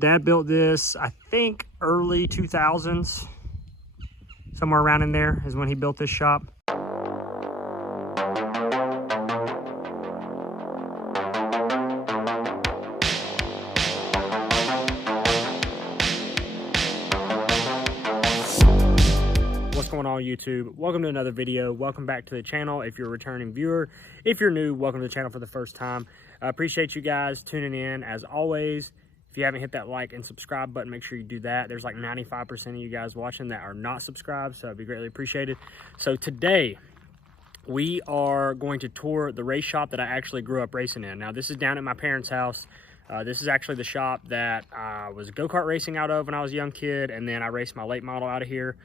Dad built this, I think, early 2000s. Somewhere around in there is when he built this shop. What's going on, YouTube? Welcome to another video. Welcome back to the channel if you're a returning viewer. If you're new, welcome to the channel for the first time. I appreciate you guys tuning in as always. If you haven't hit that like and subscribe button, make sure you do that. There's like 95% of you guys watching that are not subscribed, so it'd be greatly appreciated. So today we are going to tour the race shop that I actually grew up racing in. Now this is down at my parents' house. This is actually the shop that I was go-kart racing out of when I was a young kid, and then I raced my late model out of here.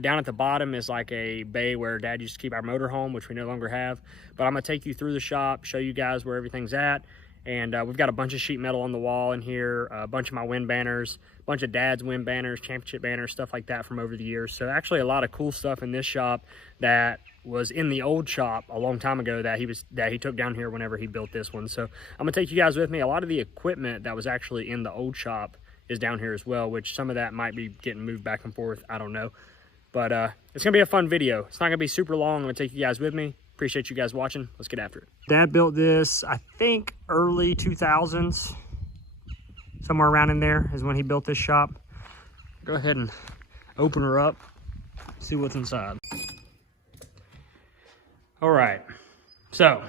Down at the bottom is like a bay where Dad used to keep our motorhome, which we no longer have. But I'm gonna take you through the shop, show you guys where everything's at. And we've got a bunch of sheet metal on the wall in here, a bunch of my win banners, a bunch of Dad's win banners, championship banners, stuff like that from over the years. So actually a lot of cool stuff in this shop that was in the old shop a long time ago that he took down here whenever he built this one. So I'm gonna take you guys with me. A lot of the equipment that was actually in the old shop is down here as well, which some of that might be getting moved back and forth, I don't know. But it's gonna be a fun video. It's not gonna be super long. I'm gonna take you guys with me. Appreciate you guys watching. Let's get after it. Dad built this, I think, early 2000s. Somewhere around in there is when he built this shop. Go ahead and open her up, see what's inside. All right, so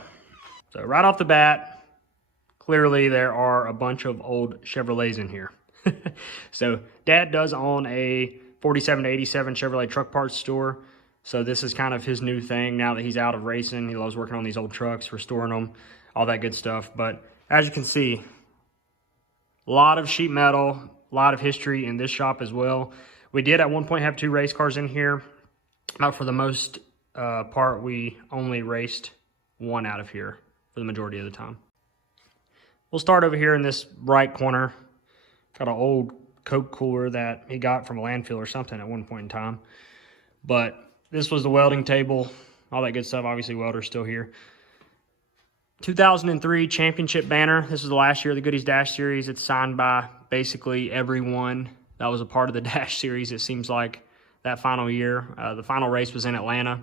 right off the bat, clearly there are a bunch of old Chevrolets in here. So Dad does own a 47 to 87 Chevrolet truck parts store. So this is kind of his new thing now that he's out of racing. He loves working on these old trucks, restoring them, all that good stuff. But as you can see, a lot of sheet metal, a lot of history in this shop as well. We did at one point have 2 race cars in here. But for the most part, we only raced 1 out of here for the majority of the time. We'll start over here in this right corner. Got an old Coke cooler that he got from a landfill or something at one point in time. But this was the welding table, all that good stuff. Obviously, welder's still here. 2003 championship banner. This is the last year of the Goody's Dash Series. It's signed by basically everyone that was a part of the Dash Series, it seems like, that final year. The final race was in Atlanta.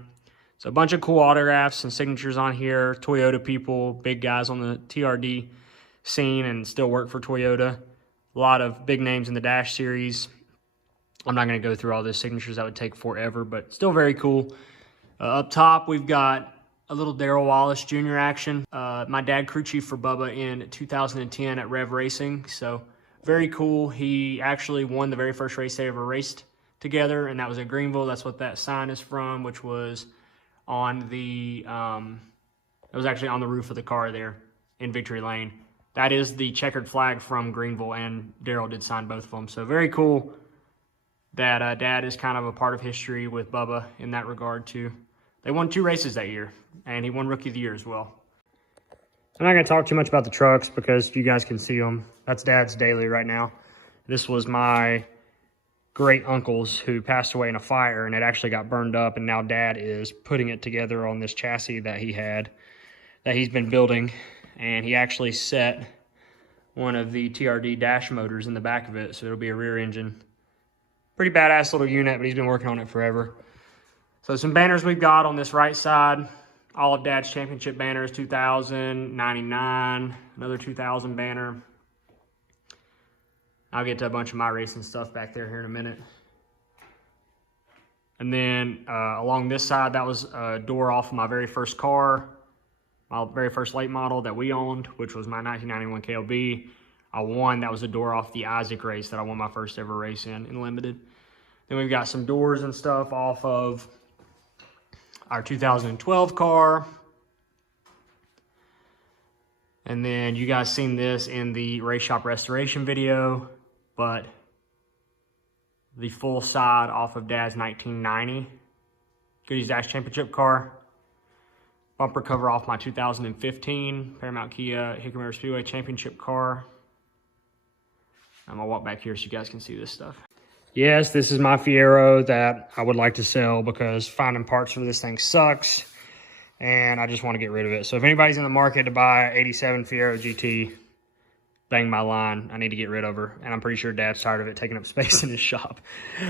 So a bunch of cool autographs and signatures on here. Toyota people, big guys on the TRD scene and still work for Toyota. A lot of big names in the Dash Series. I'm not going to go through all those signatures. That would take forever, but still very cool. Up top, we've got a little Darrell Wallace Jr. action. My dad crew chief for Bubba in 2010 at Rev Racing, so very cool. He actually won the very first race they ever raced together, and that was at Greenville. That's what that sign is from, which was on the, it was actually on the roof of the car there in Victory Lane. That is the checkered flag from Greenville, and Darrell did sign both of them. So very cool that Dad is kind of a part of history with Bubba in that regard too. They won 2 races that year, and he won Rookie of the Year as well. I'm not going to talk too much about the trucks because you guys can see them. That's Dad's daily right now. This was my great uncle's who passed away in a fire, and it actually got burned up, and now Dad is putting it together on this chassis that he's been building. And he actually set one of the TRD dash motors in the back of it, so it'll be a rear engine. Pretty badass little unit, but he's been working on it forever. So some banners we've got on this right side. All of Dad's championship banners, 2000, 99, another 2000 banner. I'll get to a bunch of my racing stuff back there here in a minute. And then along this side, that was a door off of my very first car. My very first late model that we owned, which was my 1991 KLB. I won, that was a door off the Isaac race that I won my first ever race in Limited. Then we've got some doors and stuff off of our 2012 car. And then you guys seen this in the race shop restoration video, but the full side off of Dad's 1990 Goody's Dash Championship car. Bumper cover off my 2015 Paramount Kia Hickory River Speedway Championship car. I'm gonna walk back here so you guys can see this stuff. Yes, this is my Fiero that I would like to sell because finding parts for this thing sucks. And I just want to get rid of it. So if anybody's in the market to buy 87 Fiero GT, bang my line. I need to get rid of her, and I'm pretty sure Dad's tired of it taking up space in his shop.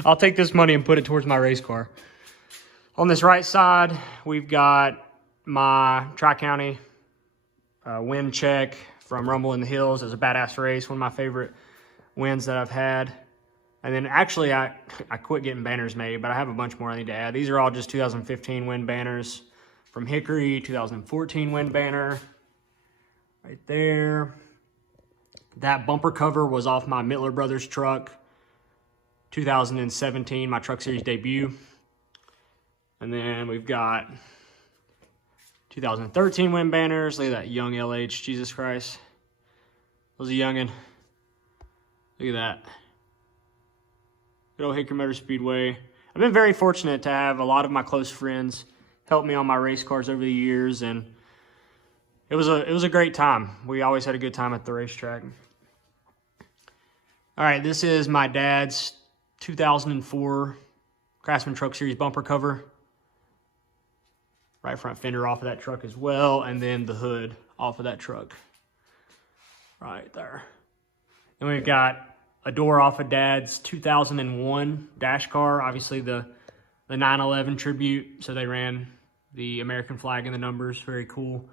I'll take this money and put it towards my race car. On this right side, we've got my Tri-County win check from Rumble in the Hills. It was a badass race, one of my favorite wins that I've had. And then actually, I quit getting banners made, but I have a bunch more I need to add. These are all just 2015 win banners from Hickory, 2014 win banner right there. That bumper cover was off my Mittler Brothers truck, 2017, my Truck Series debut. And then we've got 2013 win banners. Look at that young LH, Jesus Christ. Was a youngin'. Look at that. Good old Hickory Motor Speedway. I've been very fortunate to have a lot of my close friends help me on my race cars over the years, and it was a great time. We always had a good time at the racetrack. All right, this is my dad's 2004 Craftsman Truck Series bumper cover. Right front fender off of that truck as well, and then the hood off of that truck. Right there. Then we've got a door off of Dad's 2001 dash car, obviously the 9/11 tribute, so they ran the American flag in the numbers, very cool.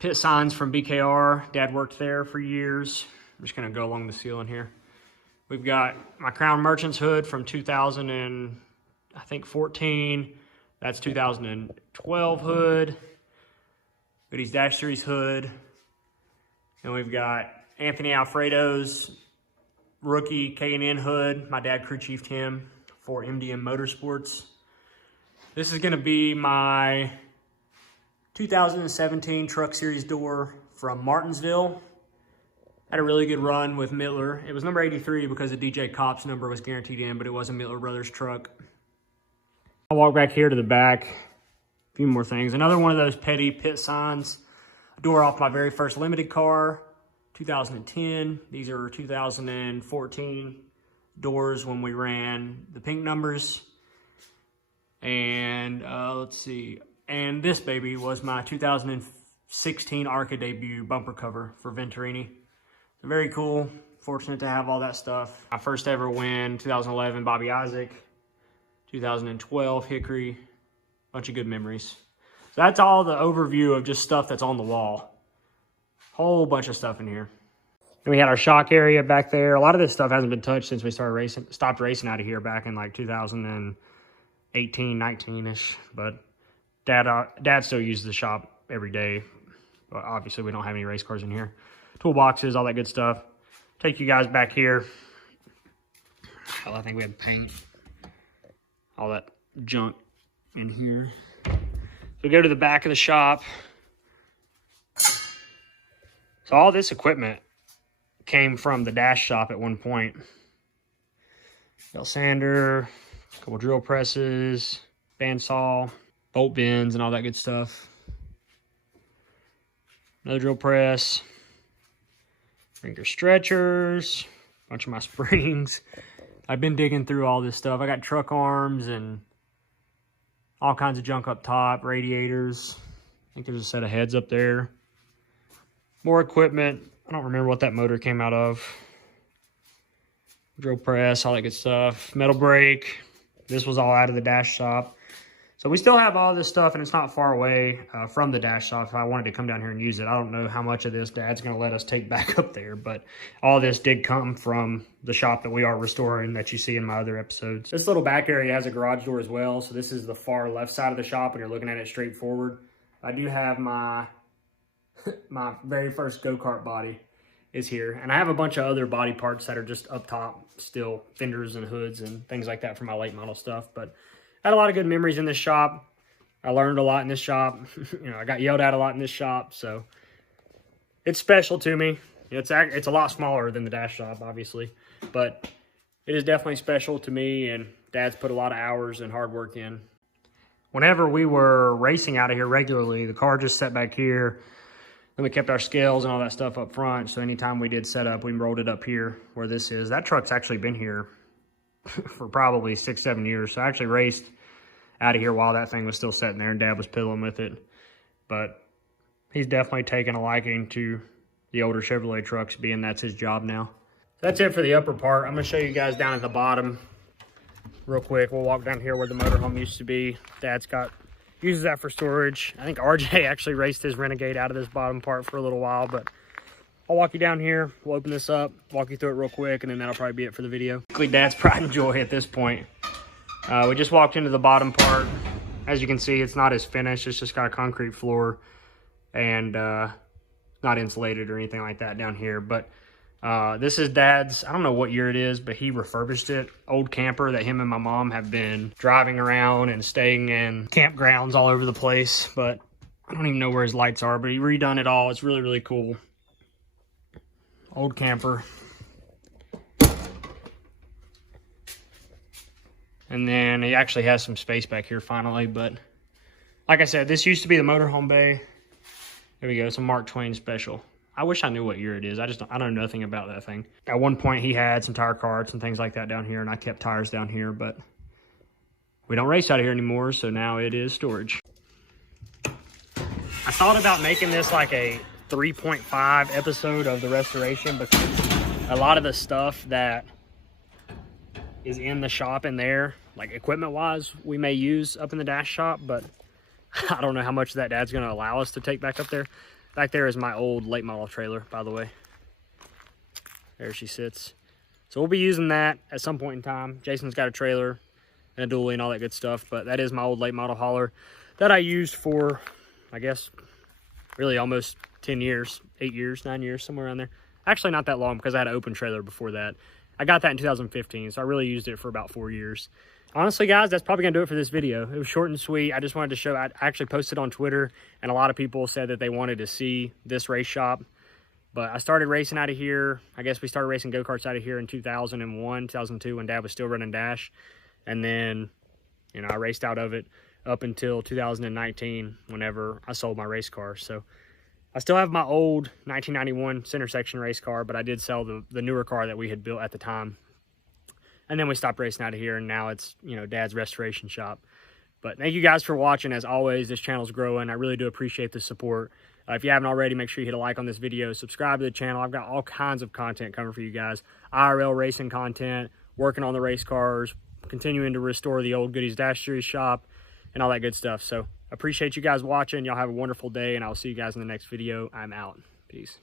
Pit signs from BKR, Dad worked there for years. I'm just gonna go along the ceiling here. We've got my Crown Merchants hood from 2014. That's 2012 hood. Goody's Dash Series hood. And we've got Anthony Alfredo's rookie K&N hood. My dad crew chiefed him for MDM Motorsports. This is gonna be my 2017 Truck Series door from Martinsville. Had a really good run with Mittler. It was number 83 because the DJ Kopp's number was guaranteed in, but it was a Mittler Brothers truck. I'll walk back here to the back. A few more things. Another one of those petty pit signs. Door off my very first limited car, 2010. These are 2014 doors when we ran the pink numbers. And let's see. And this baby was my 2016 ARCA debut bumper cover for Venturini. So very cool. Fortunate to have all that stuff. My first ever win, 2011 Bobby Isaac. 2012 Hickory. Bunch of good memories. So that's all the overview of just stuff that's on the wall. Whole bunch of stuff in here. And we had our shock area back there. A lot of this stuff hasn't been touched since we stopped racing out of here back in like 2018, 19-ish. But Dad still uses the shop every day. But obviously we don't have any race cars in here. Toolboxes, all that good stuff. Take you guys back here. Hell, I think we had paint. All that junk in here. So we go to the back of the shop. So all this equipment came from the dash shop at one point. Bell sander, a couple drill presses, bandsaw, bolt bends, and all that good stuff. Another drill press, finger stretchers, a bunch of my springs. I've been digging through all this stuff. I got truck arms and all kinds of junk up top, radiators. I think there's a set of heads up there. More equipment. I don't remember what that motor came out of. Drill press, all that good stuff. Metal brake. This was all out of the dash shop. So we still have all this stuff, and it's not far away from the dash shop if I wanted to come down here and use it. I don't know how much of this Dad's going to let us take back up there, but all this did come from the shop that we are restoring that you see in my other episodes. This little back area has a garage door as well, so this is the far left side of the shop when you're looking at it straight forward. I do have my very first go-kart body is here, and I have a bunch of other body parts that are just up top still, fenders and hoods and things like that for my late model stuff, but I had a lot of good memories in this shop. I learned a lot in this shop. I got yelled at a lot in this shop, so it's special to me. It's a lot smaller than the dash shop, obviously, but it is definitely special to me, and Dad's put a lot of hours and hard work in. Whenever we were racing out of here regularly, the car just sat back here. Then we kept our scales and all that stuff up front, so anytime we did set up, we rolled it up here where this is. That truck's actually been here for probably 6-7 years. So I actually raced out of here while that thing was still sitting there and Dad was piddling with it. But he's definitely taken a liking to the older Chevrolet trucks, being that's his job now. That's it for the upper part. I'm gonna show you guys down at the bottom real quick. We'll walk down here where the motorhome used to be. Dad's uses that for storage. I think RJ actually raced his Renegade out of this bottom part for a little while, but I'll walk you down here. We'll open this up, walk you through it real quick, and then that'll probably be it for the video. Dad's pride and joy at this point. We just walked into the bottom part. As you can see, it's not as finished. It's just got a concrete floor and not insulated or anything like that down here. But this is Dad's, I don't know what year it is, but he refurbished it. Old camper that him and my mom have been driving around and staying in campgrounds all over the place. But I don't even know where his lights are, but he redone it all. It's really, really cool. Old camper. And then he actually has some space back here finally. But like I said, this used to be the motorhome bay. There we go. It's a Mark Twain special. I wish I knew what year it is. I don't know nothing about that thing. At one point, he had some tire carts and things like that down here, and I kept tires down here, but we don't race out of here anymore, so now it is storage. I thought about making this like a 3.5 episode of the restoration, because a lot of the stuff that is in the shop in there, like equipment-wise, we may use up in the dash shop, but I don't know how much of that Dad's going to allow us to take back up there. Back there is my old late model trailer, by the way. There she sits. So we'll be using that at some point in time. Jason's got a trailer and a dually and all that good stuff, but that is my old late model hauler that I used for, I guess, really almost 10 years, 8 years, 9 years, somewhere around there. Actually, not that long, because I had an open trailer before that. I got that in 2015, so I really used it for about 4 years. Honestly, guys, that's probably gonna do it for this video. It was short and sweet. I just wanted to show, I actually posted on Twitter, and a lot of people said that they wanted to see this race shop. But I started racing out of here. I guess we started racing go-karts out of here in 2001, 2002, when Dad was still running Dash. And then, you know, I raced out of it up until 2019, whenever I sold my race car. So I still have my old 1991 center section race car, but I did sell the newer car that we had built at the time. And then we stopped racing out of here, and now it's, you know, Dad's restoration shop. But thank you guys for watching. As always, this channel's growing. I really do appreciate the support. If you haven't already, make sure you hit a like on this video. Subscribe to the channel. I've got all kinds of content coming for you guys. IRL racing content, working on the race cars, continuing to restore the old Goody's Dash Series shop, and all that good stuff. So appreciate you guys watching. Y'all have a wonderful day, and I'll see you guys in the next video. I'm out. Peace.